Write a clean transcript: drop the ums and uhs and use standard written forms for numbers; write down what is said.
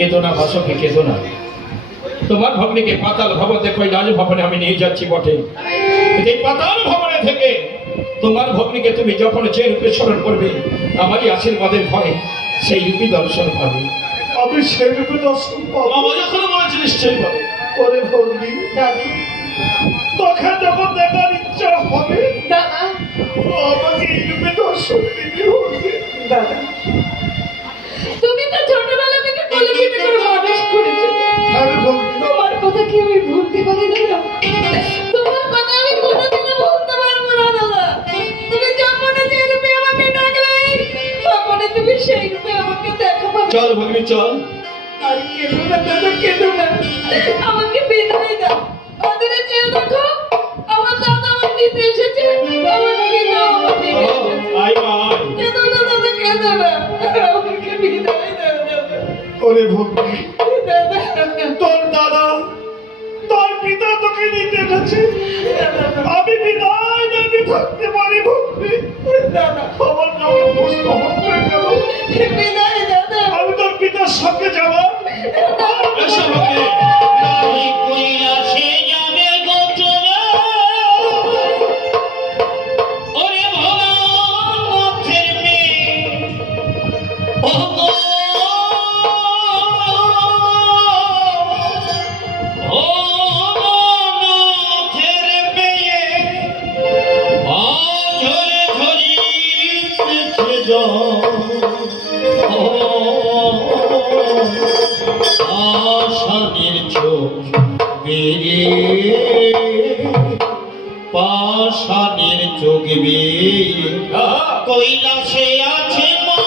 কেঁদো না ভাষকে, কেঁদো না। তোমার ভগ্নীকে পাতাল ভবন দেখো, রাজ ভবনে আমি নিয়ে যাচ্ছি বটে, এই পাতাল ভবনে থেকে তোমার ভগ্নীকে তুমি যখন যে রূপে স্মরণ করবে, আমারই আশীর্বাদের ভয়ে সেই রূপে দর্শন পাবে। আমি সেই রূপে দর্শন পাবো? বাবা যখন বলেছে নিশ্চয়ই পাবে। ওরে ভগ্নী, দাদা তোকে যখন দেখার ইচ্ছা হবে দাদা আমাকে এই রূপে দর্শন দিবি ভগ্নী। দাদা তুমি তো ছোটবেলা থেকে কোলে পিঠে করে মানুষ করেছো। আমি ভগ্নী, তোমার কথা কি আমি ভুলতে পারি দাদা? তোমার কথা আমি কোনোদিনও ভুলতে পারবো না দাদা। তুমি যখনই যে রূপে আমাকে ডাকলে তখনই তুমি সেই রূপে আমাকে দেখা পাবে। চল ভগ্নী চল। আর কেঁদো না দাদা, কেঁদো না, আমাকে বিদায় দাও। ওদের চেয়ে দেখো আমার দাদা আমার নিতে এসেছে, আমার বিদায় আমার নিতে এসেছে। আয় মা আয়। কেঁদো না দাদা, কেঁদো না, আমাকে বিদায় দাও দাদা। ওরে ভগ্নী, দাদা তোর দাদা তোর পিতা তোকে নিতে এসেছে, আমি বিদায় না দিয়ে থাকতে পারি ভগ্নী? দাদা আমার যখন প্রশ্ন হতে গেল বিদায় দাদা। আমি তোর পিতার সঙ্গে যাবো। এসো ভগ্নী। আশানের চোখ বেয়ে পাশানের চোখ বেয়ে কৈলাসে আছে মা